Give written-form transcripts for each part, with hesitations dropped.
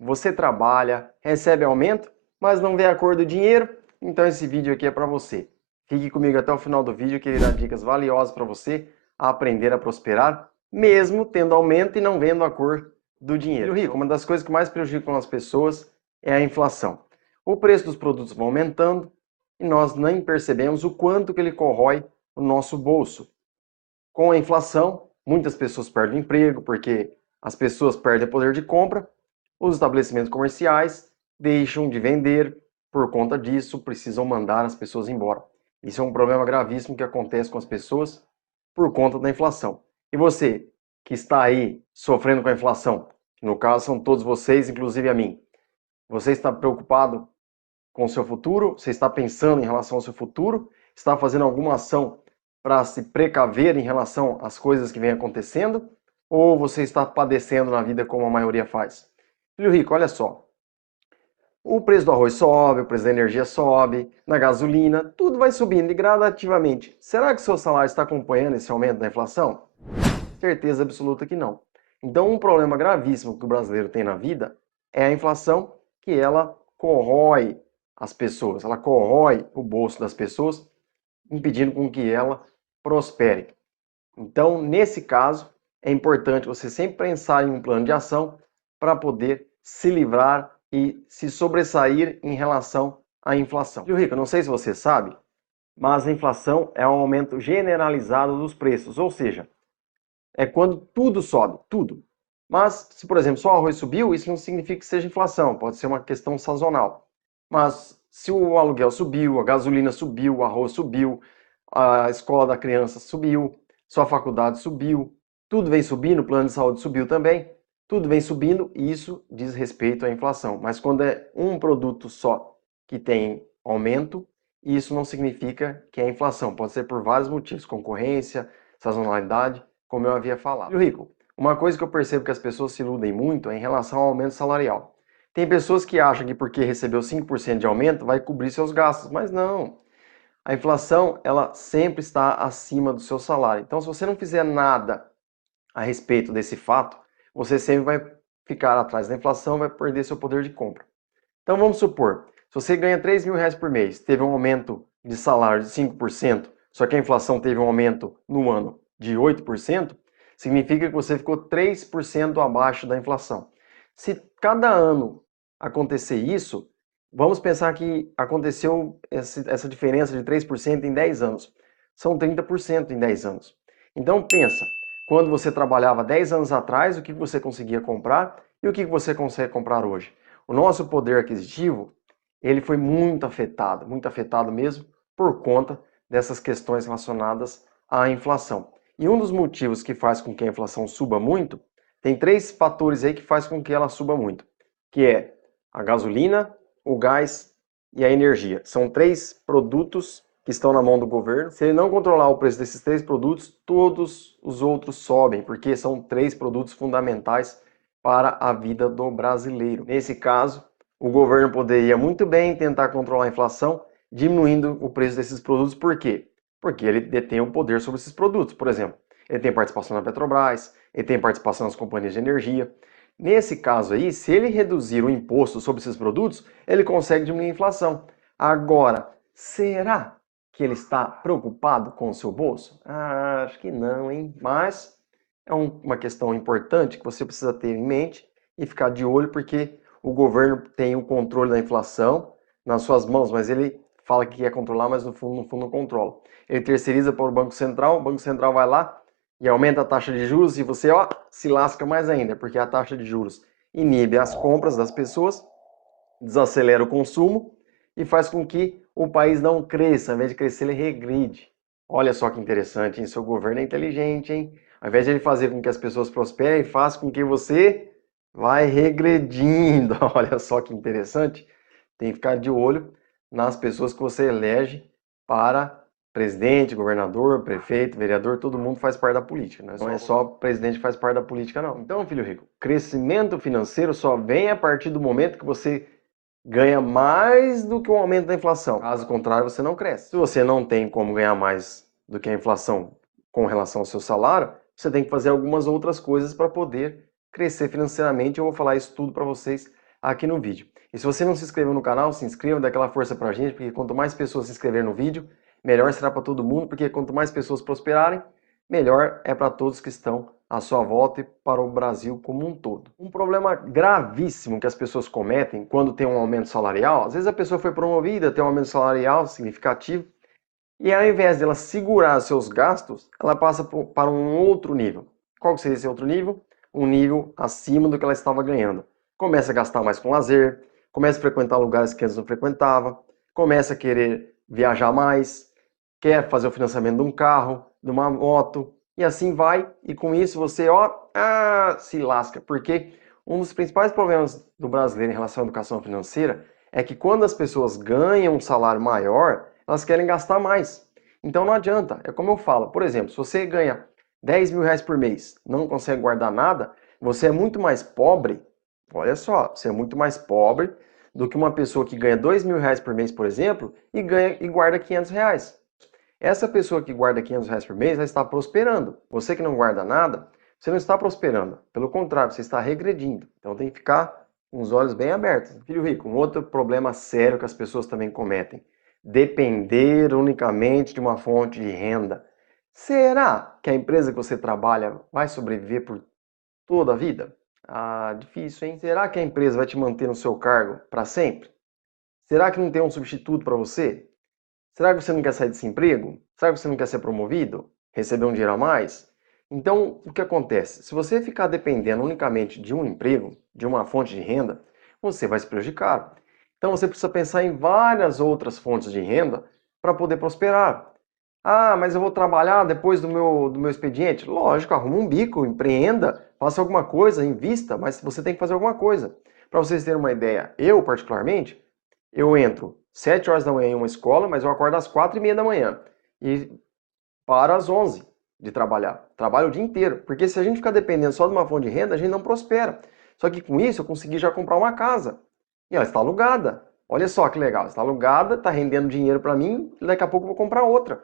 Você trabalha, recebe aumento, mas não vê a cor do dinheiro? Então esse vídeo aqui é para você. Fique comigo até o final do vídeo que ele dá dicas valiosas para você aprender a prosperar, mesmo tendo aumento e não vendo a cor do dinheiro. Filho rico, uma das coisas que mais prejudicam as pessoas é a inflação. O preço dos produtos vai aumentando e nós nem percebemos o quanto que ele corrói o nosso bolso. Com a inflação, muitas pessoas perdem o emprego porque as pessoas perdem o poder de compra, os estabelecimentos comerciais deixam de vender, por conta disso precisam mandar as pessoas embora. Isso é um problema gravíssimo que acontece com as pessoas por conta da inflação. E você que está aí sofrendo com a inflação, que no caso são todos vocês, inclusive a mim, você está preocupado com o seu futuro? Você está pensando em relação ao seu futuro? Está fazendo alguma ação para se precaver em relação às coisas que vêm acontecendo? Ou você está padecendo na vida como a maioria faz? Filho rico, olha só. O preço do arroz sobe, o preço da energia sobe, na gasolina, tudo vai subindo e gradativamente. Será que o seu salário está acompanhando esse aumento da inflação? Certeza absoluta que não. Então, um problema gravíssimo que o brasileiro tem na vida é a inflação, que ela corrói as pessoas, ela corrói o bolso das pessoas, impedindo com que ela prospere. Então, nesse caso, é importante você sempre pensar em um plano de ação para poder se livrar e se sobressair em relação à inflação. Viu, Rico? Não sei se você sabe, mas a inflação é um aumento generalizado dos preços, ou seja, é quando tudo sobe, tudo. Mas, se por exemplo só o arroz subiu, isso não significa que seja inflação, pode ser uma questão sazonal. Mas se o aluguel subiu, a gasolina subiu, o arroz subiu, a escola da criança subiu, sua faculdade subiu, tudo vem subindo, o plano de saúde subiu também, tudo vem subindo e isso diz respeito à inflação. Mas quando é um produto só que tem aumento, isso não significa que é inflação, pode ser por vários motivos, concorrência, sazonalidade, como eu havia falado. Rico, uma coisa que eu percebo que as pessoas se iludem muito é em relação ao aumento salarial. Tem pessoas que acham que porque recebeu 5% de aumento vai cobrir seus gastos, mas não. A inflação, ela sempre está acima do seu salário. Então, se você não fizer nada a respeito desse fato, você sempre vai ficar atrás da inflação, vai perder seu poder de compra. Então, vamos supor, se você ganha R$ 3.000 por mês, teve um aumento de salário de 5%, só que a inflação teve um aumento no ano de 8%, significa que você ficou 3% abaixo da inflação. Se cada ano acontecer isso, vamos pensar que aconteceu essa diferença de 3% em 10 anos. São 30% em 10 anos. Então pensa, quando você trabalhava 10 anos atrás, o que você conseguia comprar e o que você consegue comprar hoje. O nosso poder aquisitivo, ele foi muito afetado mesmo, por conta dessas questões relacionadas à inflação. E um dos motivos que faz com que a inflação suba muito, tem três fatores aí que faz com que ela suba muito, que é a gasolina, o gás e a energia. São três produtos que estão na mão do governo. Se ele não controlar o preço desses três produtos, todos os outros sobem, porque são três produtos fundamentais para a vida do brasileiro. Nesse caso, o governo poderia muito bem tentar controlar a inflação, diminuindo o preço desses produtos. Por quê? Porque ele detém o poder sobre esses produtos. Por exemplo, ele tem participação na Petrobras, ele tem participação nas companhias de energia. Nesse caso aí, se ele reduzir o imposto sobre esses produtos, ele consegue diminuir a inflação. Agora, será que ele está preocupado com o seu bolso? Acho que não, hein? Mas é uma questão importante que você precisa ter em mente e ficar de olho, porque o governo tem o controle da inflação nas suas mãos, mas ele fala que quer controlar, mas no fundo não controla. Ele terceiriza para o Banco Central vai lá e aumenta a taxa de juros e você se lasca mais ainda, porque a taxa de juros inibe as compras das pessoas, desacelera o consumo e faz com que o país não cresça, ao invés de crescer ele regride. Olha só que interessante, hein? Seu governo é inteligente, hein? Ao invés de ele fazer com que as pessoas prosperem, faz com que você vai regredindo. Olha só que interessante. Tem que ficar de olho nas pessoas que você elege para presidente, governador, prefeito, vereador, todo mundo faz parte da política, né? Não é só presidente que faz parte da política, não. Então, filho rico, crescimento financeiro só vem a partir do momento que você ganha mais do que o aumento da inflação. Caso contrário, você não cresce. Se você não tem como ganhar mais do que a inflação com relação ao seu salário, você tem que fazer algumas outras coisas para poder crescer financeiramente. Eu vou falar isso tudo para vocês aqui no vídeo. E se você não se inscreveu no canal, se inscreva, dá aquela força pra gente, porque quanto mais pessoas se inscreverem no vídeo, melhor será para todo mundo, porque quanto mais pessoas prosperarem, melhor é para todos que estão à sua volta e para o Brasil como um todo. Um problema gravíssimo que as pessoas cometem quando tem um aumento salarial, às vezes a pessoa foi promovida, tem um aumento salarial significativo, e ao invés dela segurar seus gastos, ela passa para um outro nível. Qual seria esse outro nível? Um nível acima do que ela estava ganhando. Começa a gastar mais com lazer, começa a frequentar lugares que antes não frequentava, começa a querer viajar mais, quer fazer o financiamento de um carro, de uma moto, e assim vai, e com isso você, se lasca, porque um dos principais problemas do brasileiro em relação à educação financeira é que quando as pessoas ganham um salário maior, elas querem gastar mais. Então não adianta, é como eu falo, por exemplo, se você ganha 10 mil reais por mês, não consegue guardar nada, você é muito mais pobre, olha só, você é muito mais pobre do que uma pessoa que ganha 2 mil reais por mês, por exemplo, e guarda 500 reais. Essa pessoa que guarda 500 reais por mês vai estar prosperando. Você que não guarda nada, você não está prosperando. Pelo contrário, você está regredindo. Então tem que ficar com os olhos bem abertos. Filho rico, um outro problema sério que as pessoas também cometem: depender unicamente de uma fonte de renda. Será que a empresa que você trabalha vai sobreviver por toda a vida? Ah, difícil, hein? Será que a empresa vai te manter no seu cargo para sempre? Será que não tem um substituto para você? Será que você não quer sair desse emprego? Será que você não quer ser promovido? Receber um dinheiro a mais? Então, o que acontece? Se você ficar dependendo unicamente de um emprego, de uma fonte de renda, você vai se prejudicar. Então, você precisa pensar em várias outras fontes de renda para poder prosperar. Ah, mas eu vou trabalhar depois do meu expediente? Lógico, arruma um bico, empreenda, faça alguma coisa, invista, mas você tem que fazer alguma coisa. Para vocês terem uma ideia, eu particularmente, eu entro 7 horas da manhã em uma escola, mas eu acordo às 4:30 da manhã. E paro às 11 de trabalhar. Trabalho o dia inteiro. Porque se a gente ficar dependendo só de uma fonte de renda, a gente não prospera. Só que com isso eu consegui já comprar uma casa. E ela está alugada. Olha só que legal. Está alugada, está rendendo dinheiro para mim, e daqui a pouco eu vou comprar outra.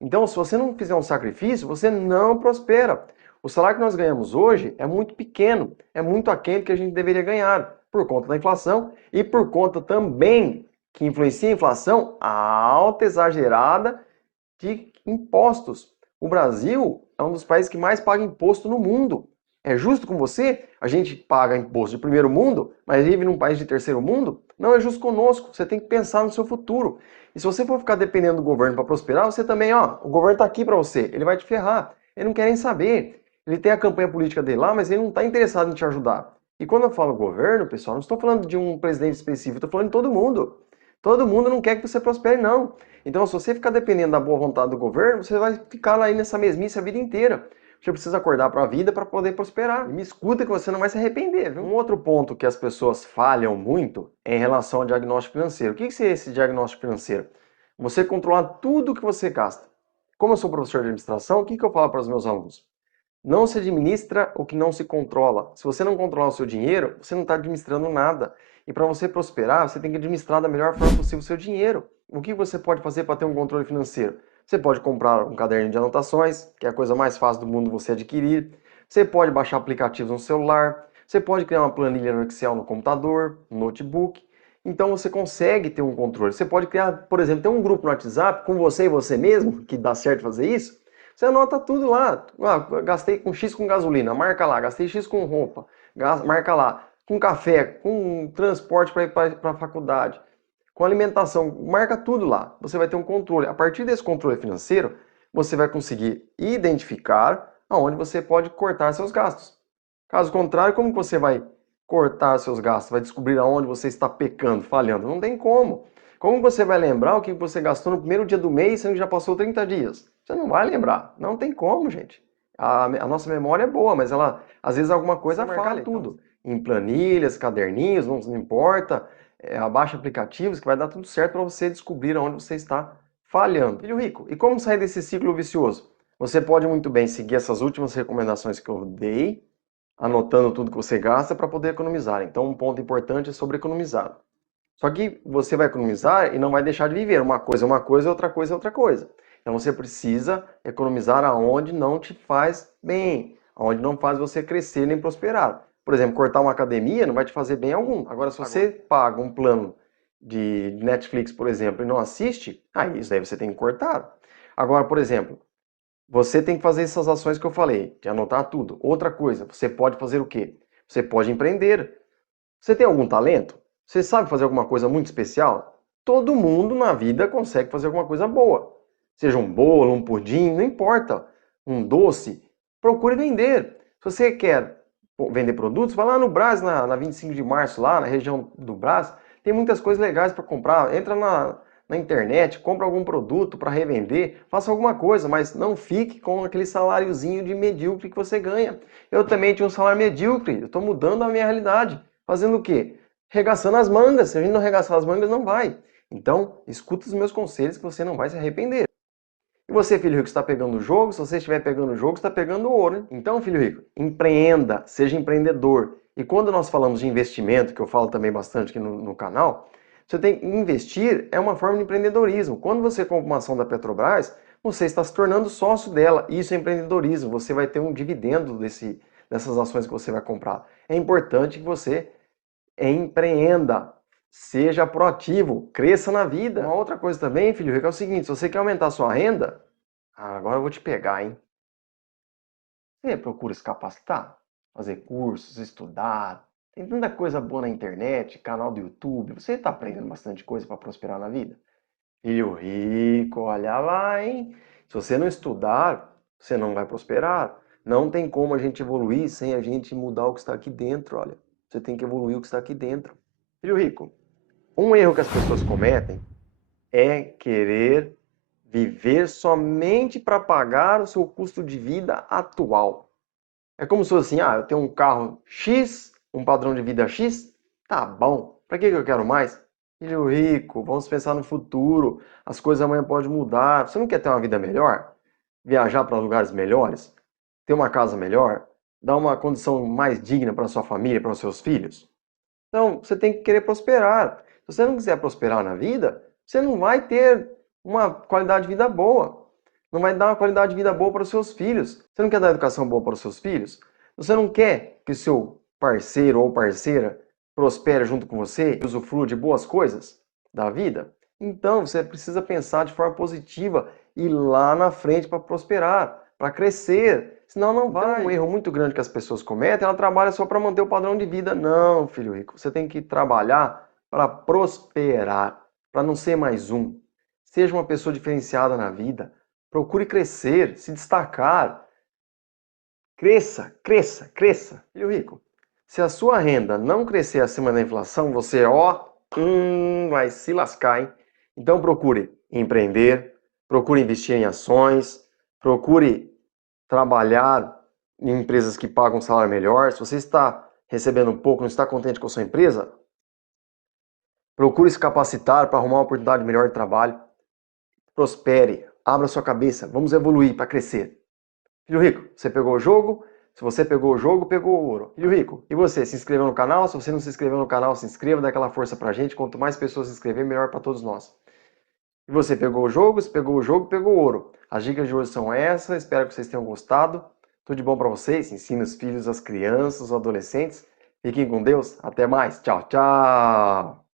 Então, se você não fizer um sacrifício, você não prospera. O salário que nós ganhamos hoje é muito pequeno, é muito aquém do que a gente deveria ganhar, por conta da inflação e por conta também que influencia a inflação, a alta exagerada de impostos. O Brasil é um dos países que mais paga imposto no mundo. É justo com você? A gente paga imposto de primeiro mundo, mas vive num país de terceiro mundo? Não é justo conosco. Você tem que pensar no seu futuro. E se você for ficar dependendo do governo para prosperar, você também, o governo está aqui para você. Ele vai te ferrar. Ele não quer nem saber. Ele tem a campanha política dele lá, mas ele não está interessado em te ajudar. E quando eu falo governo, pessoal, não estou falando de um presidente específico, estou falando de todo mundo. Todo mundo não quer que você prospere, não. Então, se você ficar dependendo da boa vontade do governo, você vai ficar lá aí nessa mesmice a vida inteira. Você precisa acordar para a vida para poder prosperar. E me escuta que você não vai se arrepender, viu? Um outro ponto que as pessoas falham muito é em relação ao diagnóstico financeiro. O que é esse diagnóstico financeiro? Você controlar tudo que você gasta. Como eu sou professor de administração, o que eu falo para os meus alunos? Não se administra o que não se controla. Se você não controlar o seu dinheiro, você não está administrando nada. E para você prosperar, você tem que administrar da melhor forma possível o seu dinheiro. O que você pode fazer para ter um controle financeiro? Você pode comprar um caderno de anotações, que é a coisa mais fácil do mundo você adquirir. Você pode baixar aplicativos no celular. Você pode criar uma planilha no Excel no computador, no notebook. Então você consegue ter um controle. Você pode criar, por exemplo, ter um grupo no WhatsApp com você e você mesmo, que dá certo fazer isso. Você anota tudo lá. Gastei com X com gasolina, marca lá. Gastei X com roupa, marca lá. Com café, com transporte para ir para a faculdade, com alimentação, marca tudo lá. Você vai ter um controle. A partir desse controle financeiro, você vai conseguir identificar aonde você pode cortar seus gastos. Caso contrário, como você vai cortar seus gastos? Vai descobrir aonde você está pecando, falhando? Não tem como. Como você vai lembrar o que você gastou no primeiro dia do mês, sendo que já passou 30 dias? Você não vai lembrar. Não tem como, gente. A nossa memória é boa, mas ela, às vezes, alguma coisa falha tudo. Em planilhas, caderninhos, não importa. Abaixa aplicativos que vai dar tudo certo para você descobrir onde você está falhando. Filho rico, e como sair desse ciclo vicioso? Você pode muito bem seguir essas últimas recomendações que eu dei, anotando tudo que você gasta para poder economizar. Então, um ponto importante é sobre economizar. Só que você vai economizar e não vai deixar de viver. Uma coisa é uma coisa, outra coisa é outra coisa. Então você precisa economizar aonde não te faz bem, aonde não faz você crescer nem prosperar. Por exemplo, cortar uma academia não vai te fazer bem algum. Agora, se você paga um plano de Netflix, por exemplo, e não assiste, aí isso daí você tem que cortar. Agora, por exemplo, você tem que fazer essas ações que eu falei, de anotar tudo. Outra coisa, você pode fazer o quê? Você pode empreender. Você tem algum talento? Você sabe fazer alguma coisa muito especial? Todo mundo na vida consegue fazer alguma coisa boa. Seja um bolo, um pudim, não importa. Um doce, procure vender. Se você quer vender produtos, vai lá no Brás, na 25 de março, lá na região do Brás. Tem muitas coisas legais para comprar. Entra na internet, compra algum produto para revender, faça alguma coisa, mas não fique com aquele saláriozinho de medíocre que você ganha. Eu também tinha um salário medíocre, eu estou mudando a minha realidade. Fazendo o quê? Regaçando as mangas. Se a gente não regaçar as mangas, não vai. Então, escuta os meus conselhos que você não vai se arrepender. E você, filho rico, está pegando o jogo? Se você estiver pegando o jogo, está pegando ouro, hein? Então, filho rico, empreenda, seja empreendedor. E quando nós falamos de investimento, que eu falo também bastante aqui no canal, você tem que investir, é uma forma de empreendedorismo. Quando você compra uma ação da Petrobras, você está se tornando sócio dela. Isso é empreendedorismo. Você vai ter um dividendo dessas ações que você vai comprar. É importante que você empreenda, seja proativo, cresça na vida. Uma outra coisa também, filho rico, é o seguinte, se você quer aumentar a sua renda, agora eu vou te pegar, hein? Você procura se capacitar, fazer cursos, estudar. Tem tanta coisa boa na internet, canal do YouTube. Você está aprendendo bastante coisa para prosperar na vida? Filho rico, olha lá, hein? Se você não estudar, você não vai prosperar. Não tem como a gente evoluir sem a gente mudar o que está aqui dentro, olha. Você tem que evoluir o que está aqui dentro. Filho rico, um erro que as pessoas cometem é querer viver somente para pagar o seu custo de vida atual. É como se fosse assim, eu tenho um carro X, um padrão de vida X, tá bom. Para que eu quero mais? Filho rico, vamos pensar no futuro. As coisas amanhã podem mudar. Você não quer ter uma vida melhor? Viajar para lugares melhores? Ter uma casa melhor? Dar uma condição mais digna para sua família, para os seus filhos? Então, você tem que querer prosperar. Se você não quiser prosperar na vida, você não vai ter uma qualidade de vida boa. Não vai dar uma qualidade de vida boa para os seus filhos. Você não quer dar educação boa para os seus filhos? Você não quer que o seu parceiro ou parceira prospere junto com você e usufrua de boas coisas da vida? Então, você precisa pensar de forma positiva e ir lá na frente para prosperar, para crescer. Senão não vai. Então, um erro muito grande que as pessoas cometem, ela trabalha só para manter o padrão de vida. Não, filho rico, você tem que trabalhar para prosperar, para não ser mais um. Seja uma pessoa diferenciada na vida. Procure crescer, se destacar. Cresça, cresça, cresça. Filho rico, se a sua renda não crescer acima da inflação, você, vai se lascar, hein? Então procure empreender, procure investir em ações, procure trabalhar em empresas que pagam um salário melhor. Se você está recebendo um pouco, não está contente com a sua empresa, procure se capacitar para arrumar uma oportunidade melhor de trabalho. Prospere, abra sua cabeça, vamos evoluir para crescer. Filho rico, você pegou o jogo? Se você pegou o jogo, pegou o ouro. Filho rico, e você, se inscreveu no canal? Se você não se inscreveu no canal, se inscreva, dá aquela força pra gente. Quanto mais pessoas se inscrever, melhor para todos nós. E você pegou o jogo? Se pegou o jogo, pegou o ouro. As dicas de hoje são essas, espero que vocês tenham gostado. Tudo de bom para vocês, ensine os filhos, as crianças, os adolescentes. Fiquem com Deus, até mais, tchau, tchau!